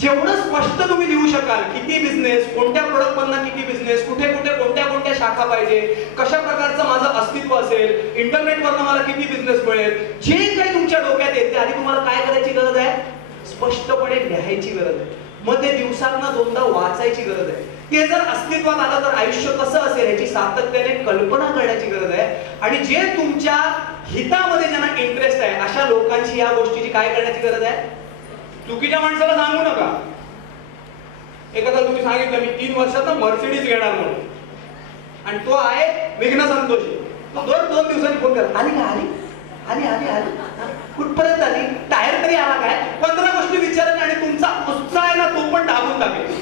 जेवढं स्पष्ट तुम्ही लिहू शकाल, किती बिझनेस, कोणत्या प्रोडक्ट मधनं किती बिझनेस, कुठे कुठे कोणत्या कोणत्या शाखा पाहिजे, कशा प्रकारचं माझं अस्तित्व असेल, इंटरनेटवरनं मला किती बिझनेस मिळेल, जे काही तुमच्या डोक्यात येते आधी तुम्हाला काय करायची गरज आहे, स्पष्टपणे लिहायची गरज आहे. मग ते दिवसातनं दोनदा वाचायची गरज आहे. ते जर अस्तित्वात आलं तर आयुष्य कसं असेल याची सातत्याने कल्पना करण्याची गरज आहे. आणि जे तुमच्या हितामध्ये ज्यांना इंटरेस्ट आहे अशा लोकांची या गोष्टीची काय करण्याची गरज आहे. चुकीच्या माणसाला सांगू नका. एखादा तुम्ही सांगितलं मी 3 वर्षात मर्सिडीज घेणार म्हणून, आणि तो आहे विघ्न संतोषी, तो दर 2 दिवसांनी फोन कर, आली का, आली आली आली आली कुठपर्यंत आली, टायर तरी आला काय, 15 गोष्टी विचारायच्या आणि तुमचा उत्साह आहे ना तो पण दाबून टाकेल.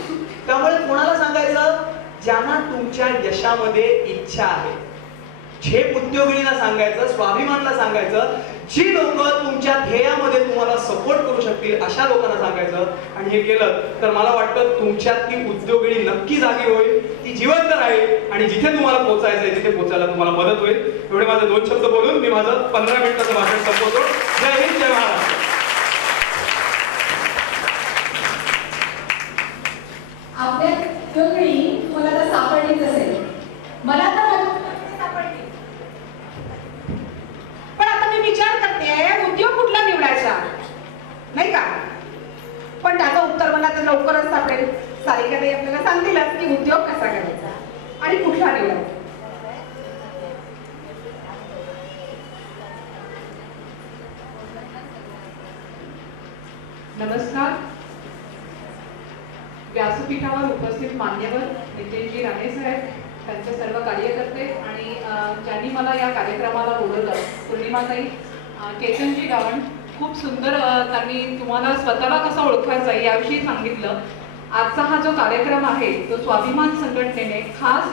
त्यामुळे कोणाला सांगायचं, ज्यांना तुमच्या यशामध्ये इच्छा आहे. झेप उद्योगिनीला सांगायचं, स्वाभिमानला सांगायचं, जी लोक तुमच्या ध्येयामध्ये तुम्हाला सपोर्ट करू शकतील अशा लोकांना सांगायचं. आणि हे केलं तर मला वाटतं तुमच्यात ती उद्योगिनी नक्की जागी होईल, ती जिवंत राहील आणि जिथे तुम्हाला पोहोचायचंय तिथे पोहोचायला तुम्हाला मदत होईल. एवढे माझे 2 शब्द बोलून मी माझं 15 मिनिटाचं भाषण संपवतो. जय हिंद, जय महाराष्ट्र. आपल्या उद्योगिनी मला तर सापडलीच असेल, मला तर सापडली. पण आता मी विचार करते उद्योग कुठला निवडायचा, नाही का. पण त्याचं उत्तर मला तर लवकरच सापडेल. सारिकाताई आपल्याला सांगतीलच की उद्योग कसा करायचा आणि कुठला निवडायचा. नमस्कार. व्यासपीठावर उपस्थित मान्यवर नितेशजी राणे साहेब, त्यांचे सर्व कार्यकर्ते आणि ज्यांनी मला या कार्यक्रमाला बोलवलं, पूर्णिमाताई, केतनजी गावण, खूप सुंदर त्यांनी तुम्हाला स्वतःला कसं ओळखायचं याविषयी सांगितलं. आजचा हा जो कार्यक्रम आहे तो स्वाभिमान संघटनेने खास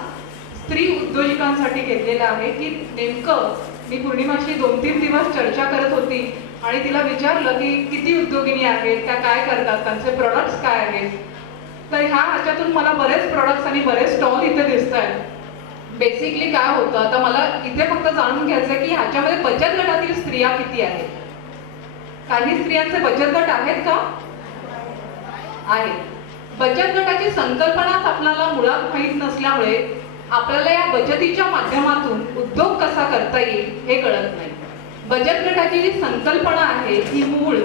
स्त्री उद्योजकांसाठी घेतलेला आहे. की नेमकं मी पूर्णिमाशी 2-3 दिवस चर्चा करत होती आणि तिला विचारलं की किती उद्योगिनी आहेत, त्या काय करतात, त्यांचे प्रोडक्ट्स काय आहेत. तर ह्याच्यातून मला बरेच प्रोडक्ट्स आणि बरेच स्टॉल इथे दिसत आहेत. बेसिकली काय होतं, आता मला इथे फक्त जाणून घ्यायचं की ह्याच्यामध्ये बचत गटातील स्त्रिया किती आहेत. काही स्त्रियांचे बचत गट आहेत का? आहेत. बचत गटाची संकल्पनाच आपल्याला मुळात माहीत नसल्यामुळे आपल्याला या बचतीच्या माध्यमातून उद्योग कसा करता येईल हे कळत नाही. बचत गटाची जी संकल्पना आहे ही मूळ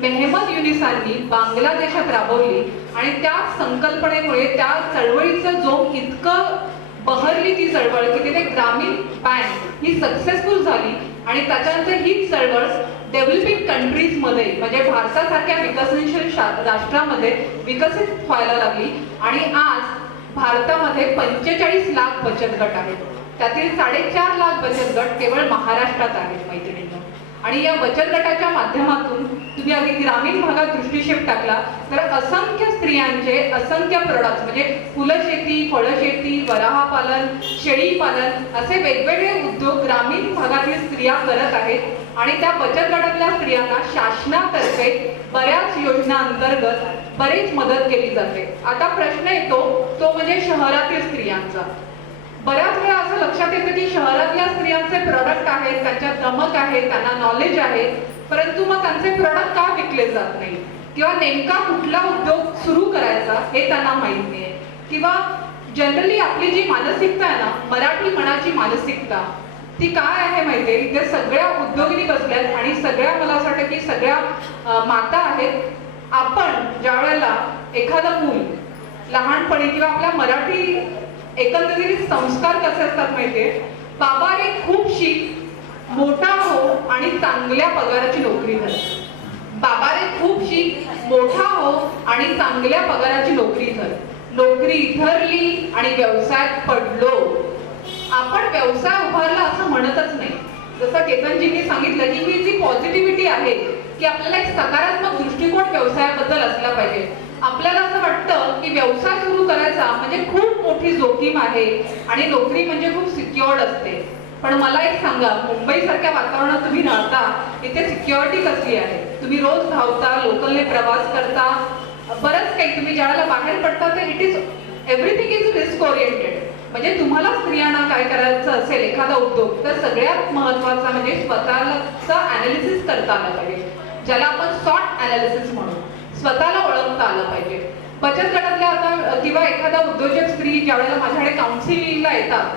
मेहमद युनिसांनी बांगलादेशात राबवली आणि त्या संकल्पनेमुळे त्या चळवळीचं जोम इतकं बहरली ती चळवळ की तिथे ग्रामीण बँक ही सक्सेसफुल झाली आणि त्याच्यानंतर हीच चळवळ डेव्हलपिंग कंट्रीजमध्ये म्हणजे भारतासारख्या विकसनशील राष्ट्रामध्ये विकसित व्हायला लागली. आणि आज भारतामध्ये 45 लाख बचत गट आहेत. त्यातील 4.5 लाख बचत गट केवळ महाराष्ट्रात आहेत मैत्रिणींनो. आणि या बचत गटाच्या माध्यमातून तुम्ही अगदी ग्रामीण भागात दृष्टिक्षेप टाकला तर असंख्य स्त्रियांचे असंख्य प्रोडक्ट्स म्हणजे फुलशेती, फळशेती, वराह पालन, शेळी पालन असे वेगवेगळे उद्योग ग्रामीण भागातील स्त्रिया करत आहेत. आणि त्या बचत गटातल्या स्त्रियांना शासनातर्फे बऱ्याच योजना अंतर्गत बरीच मदत केली जाते. आता प्रश्न येतो तो म्हणजे शहरातील स्त्रियांचा. बऱ्याच वेळा असं लक्षात येतं की शहरातल्या स्त्रियांचे प्रोडक्ट आहेत, त्यांच्यात दमक आहे, त्यांना नॉलेज आहे, परंतु मग त्यांचे प्रोडक्ट का विकले जात नाही किंवा नेमका कुठला उद्योग सुरू करायचा हे त्यांना माहित नाहीये. किंवा जनरली आपली जी मानसिकता आहे ना, मराठी मनाची मानसिकता, ती काय आहे माहितीये. इथे सगळ्या उद्योगिनी बसल्यात आणि सगळ्या मला असं वाटतं की सगळ्या माता आहेत. आपण ज्या वेळेला एखादं मूल लहानपणी किंवा आपल्या मराठी एकंदरीत संस्कार कसे असतात माहितीये, बाबा रे खूप शिक, मोठा हो आणि चांगल्या पगाराची नोकरी धर. बाबा रे खूप शिक, मोठा हो आणि चांगल्या पगाराची नोकरी धर. नोकरी धरली आणि व्यवसायात पडलो. आपण व्यवसाय उभारला असं म्हणतच नाही. जसं केतनजींनी सांगितलं की ही जी पॉझिटिव्हिटी आहे की आपल्याला एक सकारात्मक दृष्टिकोन व्यवसायाबद्दल असला पाहिजे. आपल्याला असं वाटतं की व्यवसाय सुरू करायचा म्हणजे खूप मोठी जोखीम आहे आणि नोकरी म्हणजे खूप सिक्युअर्ड असते. पण मला एक सांगा, मुंबई सारख्या वातावरणात तुम्ही राहता, इथे सिक्युरिटी कसली आहे. तुम्ही रोज धावता, लोकलने प्रवास करता, बरंच काही. तुम्ही ज्यावेळेला बाहेर पडता तर it is everything is risk oriented. म्हणजे तुम्हाला स्त्रियांना काय करायचं असेल एखादा उद्योग तर सगळ्यात महत्वाचा म्हणजे स्वतःचं अनालिसिस करता आलं पाहिजे, ज्याला आपण सॉट अनालिसिस म्हणू. स्वतःला ओळखता आलं पाहिजे. बचत गटातल्या आता किंवा एखादा उद्योजक स्त्री ज्या वेळेला माझ्याकडे काउन्सिलिंगला येतात,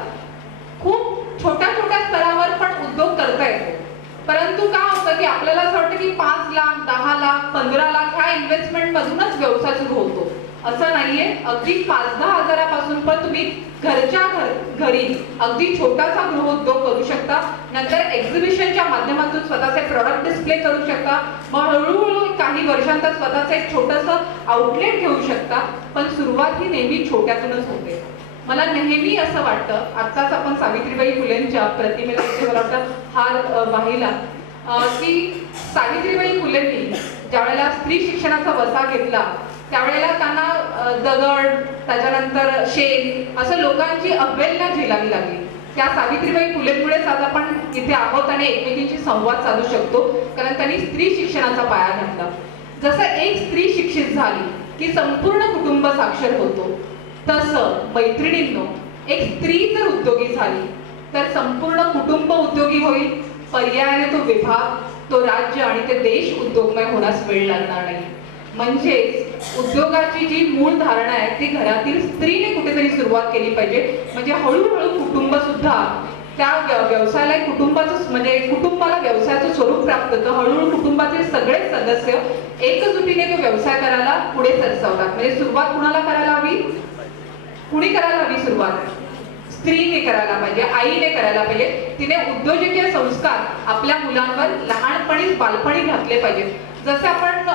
खूप छोट्या छोट्या स्तरावर पण उद्योग करता येतो. परंतु काय होतं की आपल्याला असं वाटतं की 5 लाख 10 लाख 15 लाख ह्या इन्व्हेस्टमेंट मधूनच व्यवसाय सुरू होतो. असं नाहीये. अगदी 5-10 हजारापासून पण तुम्ही घरच्या घरी अगदी छोटासा गृहउद्योग करू शकता. नंतर एक्झिबिशनच्या माध्यमातून स्वतःचे प्रॉडक्ट डिस्प्ले करू शकता. मग हळूहळू काही वर्षांतर स्वतःचं एक छोटंसं आउटलेट घेऊ शकता. पण सुरुवात ही नेहमी छोट्यातूनच होते. मला नेहमी असं वाटतं, आत्ताच आपण सावित्रीबाई फुलेंच्या प्रतिमेला इथे मला वाटतं हार वाहिला, की सावित्रीबाई फुलेंनी ज्या वेळेला स्त्री शिक्षणाचा वसा घेतला त्यावेळेला त्यांना दगड, त्याच्यानंतर शेण असं लोकांची अवहेलना झेलावी लागली. त्या सावित्रीबाई फुलेंमुळेच आज आपण इथे आहोत आणि एकमेकींशी संवाद साधू शकतो, कारण त्यांनी स्त्री शिक्षणाचा पाया घातला. जसं एक स्त्री शिक्षित झाली की संपूर्ण कुटुंब साक्षर होतो, तसं मैत्रिणींनो एक स्त्री जर उद्योगी झाली तर संपूर्ण कुटुंब उद्योगी होईल. पर्यायाने तो विभाग, तो राज्य आणि ते देश उद्योगमय होण्यास वेळ लागणार नाही. म्हणजेच उद्योगाची जी मूळ धारणा आहे ती घरातील स्त्रीने कुठेतरी सुरुवात केली पाहिजे. म्हणजे हळूहळू कुटुंब सुद्धा त्या व्यवसायाला कुटुंबाचं म्हणजे कुटुंबाला व्यवसायाचं स्वरूप प्राप्त होतं. हळूहळू कुटुंबातील सगळे सदस्य एकजुटीने तो व्यवसाय करायला पुढे सरसावतात. म्हणजे सुरुवात कुणाला करायला हवी? कुणी करायला हवी सुरुवात? स्त्रीने करायला पाहिजे, आईने करायला पाहिजे. तिने उद्योजकीय संस्कार आपल्या मुलांवर लहानपणीच बालपणी घातले पाहिजे. जसे आपण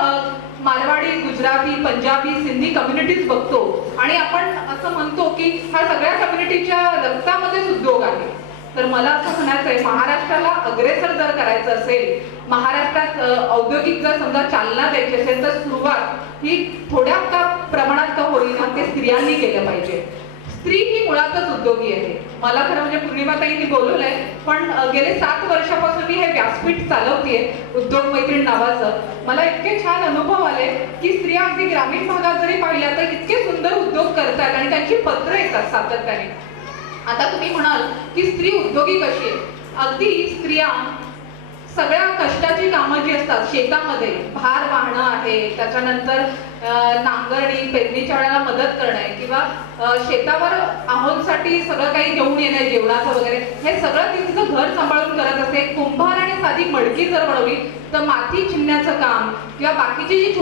मारवाडी, गुजराती, पंजाबी, सिंधी कम्युनिटीज बघतो आणि आपण असं म्हणतो की ह्या सगळ्या कम्युनिटीच्या रक्तामध्येच उद्योग आहे. तर मला असं म्हणायचं आहे, महाराष्ट्राला अग्रेसर जर करायचं असेल, महाराष्ट्रात औद्योगिक जर समजा चालना द्यायची असेल तर सुरुवात ही थोड्या का प्रमाणात का होईना ते स्त्रियांनी केलं पाहिजे. स्त्री ही मुळातच उद्योगी आहे. मला खरं म्हणजे पूर्णिमाताईंनी बोलवलंय, पण गेले 7 वर्षापासून मी हे व्यासपीठ चालवतेय उद्योग मैत्रीण नावाचं. मला इतके छान अनुभव आले की स्त्रिया अगदी ग्रामीण भागात जरी पाहिल्या तर इतके सुंदर उद्योग करतात आणि त्यांची पत्र येतात सातत्याने. आता तुम्ही म्हणाल की स्त्री उद्योगी कशी आहे? अगदी स्त्रिया सगळ्या कष्टाची कामं जी असतात शेतामध्ये, भार वाहणं आहे, त्याच्यानंतर नांगरणी, पेरणीच्या वेळेला मदत करणे किंवा शेतावर आहोंसाठी सगळं काही घेऊन येणे, जेवणाचं वगैरे, हे सगळं ती तिचं घर सांभाळून करत असते. कुंभार आणि साधी मडकी जर बनवली तर माती चिंण्याचं काम किंवा बाकीची जी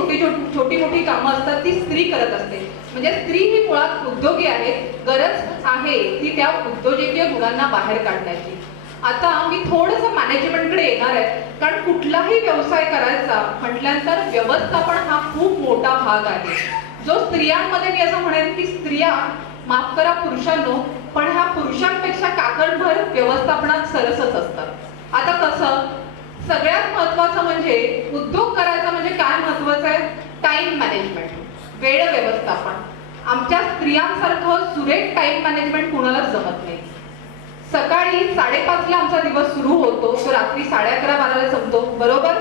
छोटी मोठी कामं असतात ती स्त्री करत असते. म्हणजे स्त्री ही मुळात उद्योगी आहे. गरज आहे ती त्या उद्योजकीय गुणांना बाहेर काढण्याची. आता मी थोडंसं मॅनेजमेंटकडे येणार आहे, कारण कुठलाही व्यवसाय करायचा म्हटल्यानंतर व्यवस्थापन हा खूप मोठा भाग आहे, जो स्त्रियांमध्ये मी असं म्हणेन की स्त्रिया, माफ करा पुरुषांनो, पण ह्या पुरुषांपेक्षा काकडभर व्यवस्थापनात सरसच असतात. आता कसं? सगळ्यात महत्वाचं म्हणजे उद्योग करायचा म्हणजे काय महत्वाचं आहे? टाइम मॅनेजमेंट, वेळ व्यवस्थापन. आमच्या स्त्रियांसारखं सुरेख टाइम मॅनेजमेंट कुणालाच जमत नाही. सकाळी 5:30 ला आमचा दिवस सुरू होतो, तो रात्री 11:30-12ला संपतो, बरोबर?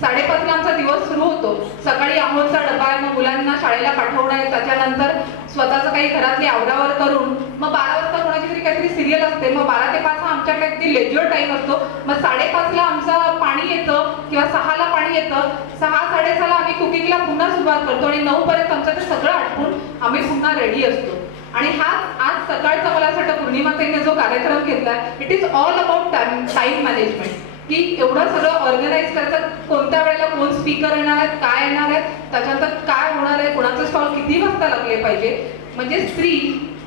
5:30 ला आमचा दिवस सुरू होतो. सकाळी आहोंचा डबा आहे, मग मुलांना शाळेला पाठवणं आहे, त्याच्यानंतर स्वतःचं काही घरातली आवरावर करून मग 12 वाजता कोणाची तरी काहीतरी सिरियल असते. मग 12 ते 5 हा आमच्याकडे अगदी लेजर टाइम असतो. मग 5:30 ला आमचं पाणी येतं किंवा 6 ला पाणी येतं. 6-6:30 ला आम्ही कुकिंगला पुन्हा सुरुवात करतो आणि 9 पर्यंत आमचं ते सगळं आटपून आम्ही पुन्हा रेडी असतो. आणि हाच आज सकाळचा मला असं वाटतं पूर्णिमाताईने जो कार्यक्रम घेतलाय, it is all about time management. की एवढं सगळं ऑर्गनाईज करायचं, कोणत्या वेळेला कोण स्पीकर येणार आहेत, काय येणार आहेत, त्याच्यानंतर काय होणार आहे, कोणाचं स्टॉल किती वाजता लागले पाहिजे. म्हणजे स्त्री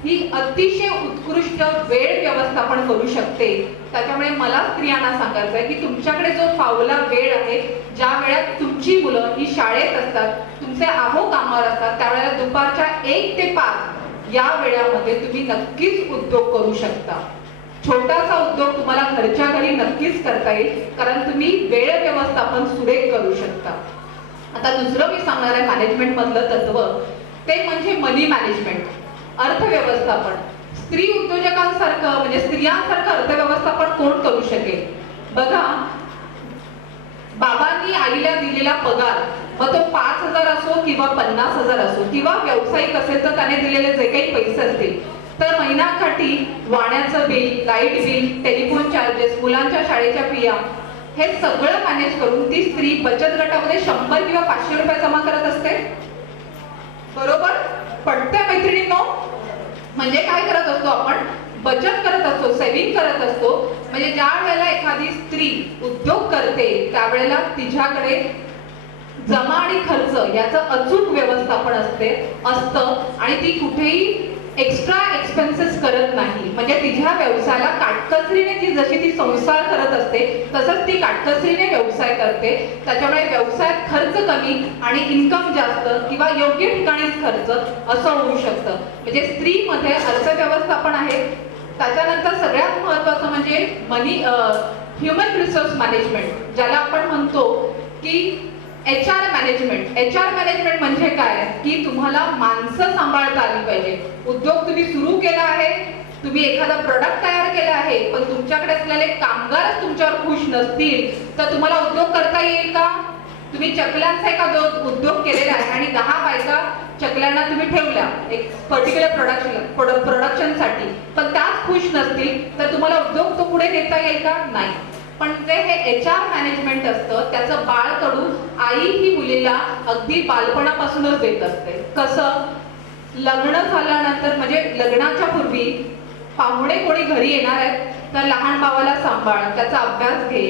ही अतिशय उत्कृष्ट वेळ व्यवस्थापन करू शकते. त्याच्यामुळे मला स्त्रियांना सांगायचं आहे की तुमच्याकडे जो फावला वेळ आहे, ज्या वेळात तुमची मुलं ही शाळेत असतात, तुमचे आहो कामावर असतात, त्यावेळेला दुपारच्या 1 ते 5 या वेळामध्ये तुम्ही नक्कीच उद्योग करू शकता. छोटासा उद्योग तुम्हाला घरच्या घरी नक्कीच करता येईल, कारण तुम्ही वेळ व्यवस्थापन सुरेख करू शकता. आता दुसरं मी सांगणार आहे मॅनेजमेंट मधलं तत्व, ते म्हणजे मनी मॅनेजमेंट, अर्थव्यवस्थापन. स्त्री उद्योजकांसारखं म्हणजे स्त्रियांसारखं अर्थव्यवस्थापन कोण करू शकेल? बघा, बाबांनी आईला दिलेला पगार, मग तो 5,000 असो किंवा 50,000 असो, किंवा व्यावसायिक असेल तर त्याने दिलेले जे काही पैसे असतील, तर महिन्याकाठी वाण्याचं bill, light bill, telephone charges, मुलांच्या शाळेच्या फिया, हे सगळं मॅनेज करून ती स्त्री बचत गटामध्ये 100 किंवा 500 रुपये जमा बरोबर पटतंय मैत्रिणींनो? म्हणजे काय करत असतो आपण? बचत करत असतो, सेव्हिंग करत असतो. म्हणजे ज्या वेळेला एखादी स्त्री उद्योग करते त्यावेळेला तिच्याकडे जमा आणि खर्च याचं अचूक व्यवस्थापन असतं आणि ती कुठेही एक्स्ट्रा एक्सपेन्सेस करत नाही. म्हणजे तिच्या व्यवसायाला काटकसरीने जशी ती संसार करत असते तसंच ती काटकसरीने व्यवसाय करते. त्याच्यामुळे व्यवसायात खर्च कमी आणि इन्कम जास्त किंवा योग्य ठिकाणीच खर्च असं होऊ शकतं. म्हणजे स्त्रीमध्ये अर्थव्यवस्थापन आहे. त्याच्यानंतर सगळ्यात महत्त्वाचं म्हणजे ह्युमन रिसोर्स मॅनेजमेंट, ज्याला आपण म्हणतो की HR मॅनेजमेंट. HR मॅनेजमेंट म्हणजे काय की तुम्हाला माणसं सांभाळता आली पाहिजे. उद्योग तुम्ही सुरू केला आहे, तुम्ही एखादा प्रोडक्ट तयार केला आहे, पण तुमच्याकडे असलेले कामगारच तुमच्यावर खुश नसतील तर तुम्हाला उद्योग करता येईल का? तुम्ही चकल्यांचा एखादा उद्योग केलेला आहे आणि 10 बायका चकल्यांना तुम्ही ठेवल्या एक पर्टिक्युलर प्रोडक्शनसाठी, पण त्याच खुश नसतील तर तुम्हाला उद्योग तो पुढे नेता येईल का? नाही. पण जे हे HR मॅनेजमेंट असतं त्याचं बाळकडू आई ही मुलीला अगदी बालपणापासूनच देत असते. कसं? लग्न झाल्यानंतर म्हणजे लग्नाच्या पूर्वी पाहुणे कोणी घरी येणार आहेत तर लहान भावाला सांभाळ, त्याचा अभ्यास घे,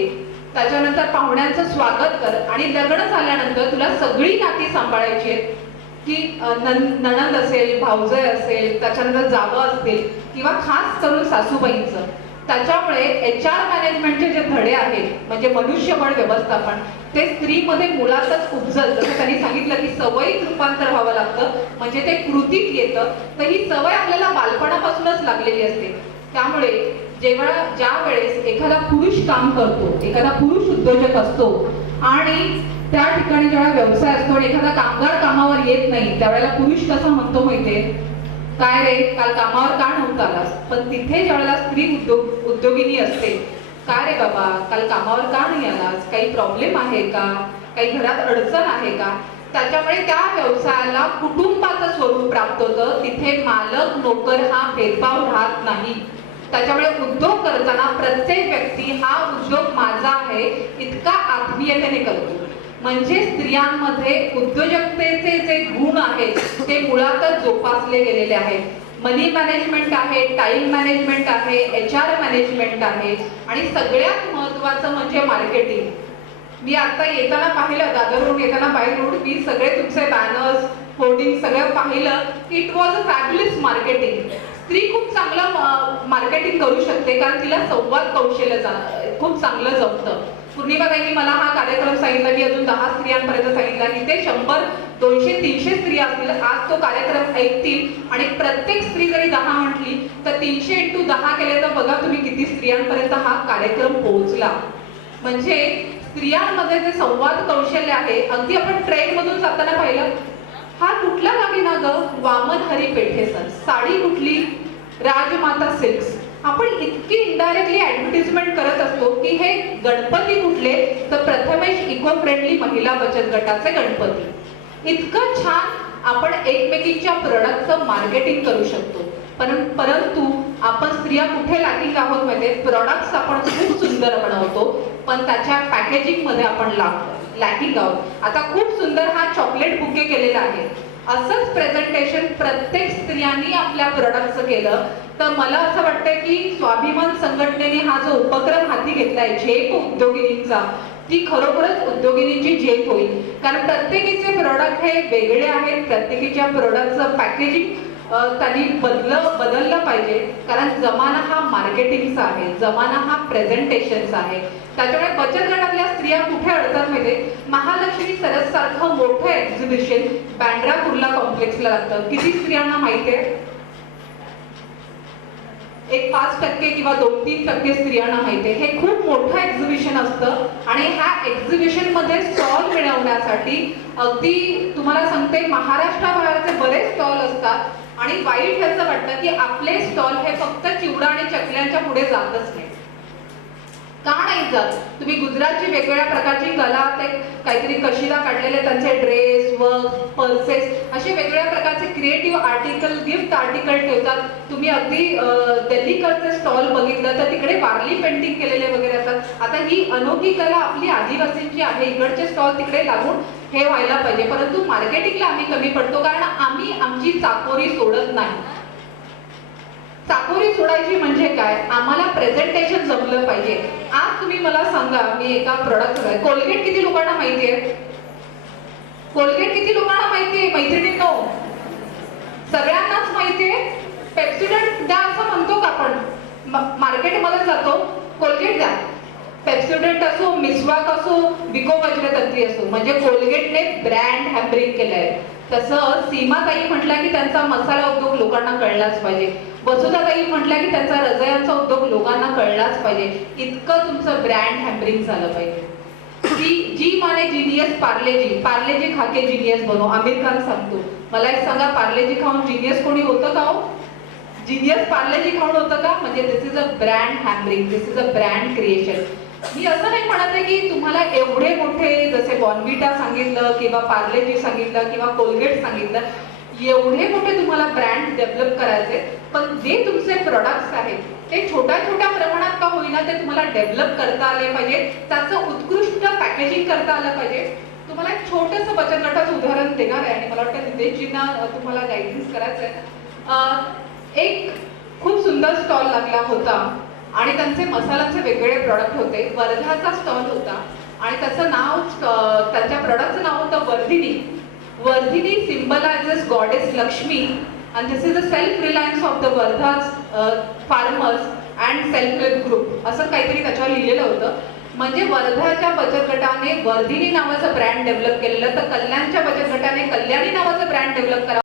त्याच्यानंतर पाहुण्यांचं स्वागत कर आणि लग्न झाल्यानंतर तुला सगळी नाती सांभाळायची आहेत की नणंद असेल, भाऊजय असेल, त्याच्यानंतर जावं असतील किंवा खास करून सासूबाईंचं. त्याच्यामुळे HR मॅनेजमेंटचे जे धडे आहेत म्हणजे मनुष्यबळ व्यवस्थापन ते स्त्रीमध्ये मुळातच उपजत. जसं त्यांनी सांगितलं की सवयीत रूपांतर व्हावं लागतं म्हणजे ते कृतीत येतं. तर ही सवय आपल्याला बालपणापासूनच लागलेली असते. त्यामुळे ज्या वेळेस एखादा पुरुष काम करतो, एखादा पुरुष उद्योजक असतो आणि त्या ठिकाणी जेव्हा व्यवसाय असतो आणि एखादा कामगार कामावर येत नाही त्यावेळेला पुरुष कसा म्हणतो माहितीये, काय रे काल कामावर का नव्हता आलास? पण तिथे ज्यावेळेला स्त्री उद्योगिनी असते, काय रे बाबा काल कामावर का नाही आलास? काही प्रॉब्लेम आहे का? काही घरात अडचण आहे का? त्याच्यामुळे त्या व्यवसायाला कुटुंबाचं स्वरूप प्राप्त होतं. तिथे मालक नोकर हा भेदभाव राहत नाही. त्याच्यामुळे उद्योग करताना प्रत्येक व्यक्ती हा उद्योग माझा आहे इतका आत्मीयतेने करतो. म्हणजे स्त्रियांमध्ये उद्योजकतेचे जे गुण आहेत ते मुळातच जोपासले गेलेले आहेत. मनी मॅनेजमेंट आहे, टाइम मॅनेजमेंट आहे, HR मॅनेजमेंट आहे आणि सगळ्यात महत्त्वाचं म्हणजे मार्केटिंग. मी आता येताना पाहिलं, दादरवरून येताना बाय रोड मी सगळे तुमचे बॅनर्स, होर्डिंग सगळं पाहिलं. It was a fabulous marketing. स्त्री खूप चांगलं मार्केटिंग करू शकते कारण तिला संवाद कौशल्य खूप चांगलं जमतं. पूर्णिमाताईंनी मला हा कार्यक्रम सांगितला, मी अजून 10 स्त्रियांपर्यंत सांगितला की ते 100, 200, 300 स्त्रिया असतील आज तो कार्यक्रम ऐकतील आणि प्रत्येक स्त्री जरी 10 म्हटली तर 300 × 10 केले तर बघा तुम्ही किती स्त्रियांपर्यंत हा कार्यक्रम पोहोचला. म्हणजे स्त्रियांमध्ये जे संवाद कौशल्य आहे, अगदी आपण ट्रेन मधून जाताना पाहिलं, हा कुठला दागिना ग? वामन हरी पेठे सर. साडी कुठली? राजमाता सिल्क्स. आपण इतकी इनडायरेक्टली ऍडव्हर्टिजमेंट करत असतो की हे गणपती कुठले तर प्रथमेश इको फ्रेंडली महिला बचत गटाचे गणपती. इतकं छान आपण एकमेकींच्या प्रोडक्टचं मार्केटिंग करू शकतो. परंतु आपण स्त्रिया कुठे लॅकिंग आहोत माहिती? प्रोडक्ट्स आपण खूप सुंदर बनवतो पण त्याच्या पॅकेजिंग मध्ये आपण लॅकिंग आहोत. आता खूप सुंदर हा चॉकलेट बुके केलेला आहे. असंच प्रेझेंटेशन प्रत्येक स्त्रियांनी आपल्या प्रोडक्टचं केलं तर मला असं वाटतं की स्वाभिमान संघटनेने हा जो उपक्रम हाती घेतलाय झेप उद्योगिनींचा, ती खरोखरच उद्योगिनींची झेप होईल. कारण प्रत्येकीचे प्रोडक्ट हे वेगळे आहेत. प्रत्येकीच्या प्रोडक्टचं पॅकेजिंग त्यांनी बदललं पाहिजे. कारण जमाना हा मार्केटिंगचा आहे, जमाना हा प्रेझेंटेशनचा आहे. त्याच्यामुळे बचत गटातल्या स्त्रिया कुठे अडतात माहिती? महालक्ष्मी सरस सारखं मोठं एक्झिबिशन बँड्रा कुर्ला कॉम्प्लेक्सला लागतं. किती स्त्रियांना माहिती आहे? एक 5% किंवा 2-3% स्त्रियांना माहिती आहे. हे खूप मोठं एक्झिबिशन असतं आणि ह्या एक्झिबिशन मध्ये स्टॉल मिळवण्यासाठी अगदी तुम्हाला सांगते महाराष्ट्राबाहेरचे बरेच स्टॉल असतात. आणि वाईट ह्याचं वाटतं की आपले स्टॉल हे फक्त चिवडा आणि चकल्यांच्या पुढे जातच नाही. का नाही जात? तुम्ही गुजरातची वेगवेगळ्या प्रकारची कला, ते काहीतरी कशिदा काढलेले त्यांचे ड्रेस, वर्क, पर्सेस, असे वेगवेगळ्या प्रकारचे क्रिएटिव्ह आर्टिकल, गिफ्ट आर्टिकल ठेवतात. तुम्ही अगदी दिल्लीकडचे स्टॉल बघितलं तर तिकडे वारली पेंटिंग केलेले वगैरे असतात. आता ही अनोखी कला आपली आदिवासींची आहे, इकडचे स्टॉल तिकडे लागून हे व्हायला पाहिजे. परंतु मार्केटिंगला आम्ही कमी पडतो, कारण आम्ही आमची चाकोरी सोडत नाही. चाकोरी सोडायची म्हणजे काय? आम्हाला प्रेझेंटेशन जमलं पाहिजे. आज तुम्ही मला सांगा, मी एका प्रोडक्ट, कोलगेट किती लोकांना माहिती आहे? कोलगेट किती लोकांना माहिती आहे? मैत्रिणींनो, सगळ्यांनाच माहिती आहे. पेप्सोडेंट द्या असं म्हणतो का आपण? मार्केटमध्ये जातो, कोलगेट द्या. पेप्सोडेंट असो, मिसवाक असो, विको वज्रतंत्री असो, म्हणजे कोलगेटने ब्रँड हॅम्बरिंग केलंय. तसं सीमाताई म्हटलं की त्यांचा मसाला उद्योग लोकांना कळलाच पाहिजे. वसुधाताई म्हटल्या की त्यांचा रजयांचा उद्योग लोकांना कळलाच पाहिजे. इतकं तुमचं ब्रँड हॅम्बरिंग झालं पाहिजे. जी माने जिनियस पार्लेजी, पार्लेजी खाके जिनियस बनो, आमिर खान सांगतो. मला एक सांगा, पार्लेजी खाऊन जिनियस कोणी होतं का हो? जिनियस पार्लेजी खाऊन होतं का? म्हणजे दिस इज अ ब्रँड हॅम्बरिंग, this is a brand creation. मी असं नाही म्हणत आहे की तुम्हाला एवढे मोठे, जसे बॉर्नव्हिटा सांगितलं किंवा पार्लेजी सांगितलं किंवा कोलगेट सांगितलं, एवढे मोठे तुम्हाला ब्रँड डेव्हलप करायचे. पण जे तुमचे प्रोडक्ट्स आहेत ते छोट्या छोट्या प्रमाणात का होईना ते तुम्हाला डेव्हलप करता आले पाहिजे. त्याचं उत्कृष्ट पॅकेजिंग करता आलं पाहिजे. तुम्हाला एक छोटंसं बचत गटाचं उदाहरण देणार आहे आणि मला वाटतं नितेशजींना तुम्हाला गायडन्स करायचं आहे. एक खूप सुंदर स्टॉल लागला होता आणि त्यांचे मसाल्याचे वेगवेगळे प्रॉडक्ट होते. वर्धाचा स्टॉल होता आणि त्याचं नाव, त्यांच्या प्रॉडक्टचं नाव होतं Vardhini. Vardhini symbolizes goddess Lakshmi and this is the self reliance of the Wardha's farmers and self help group, असं काहीतरी त्याच्यावर लिहिलेलं होतं. म्हणजे वर्धाच्या बचत गटाने वर्धिनी नावाचं ब्रँड डेव्हलप केलेलं, तर कल्याणच्या बचत गटाने कल्याणी नावाचं ब्रँड डेव्हलप करा.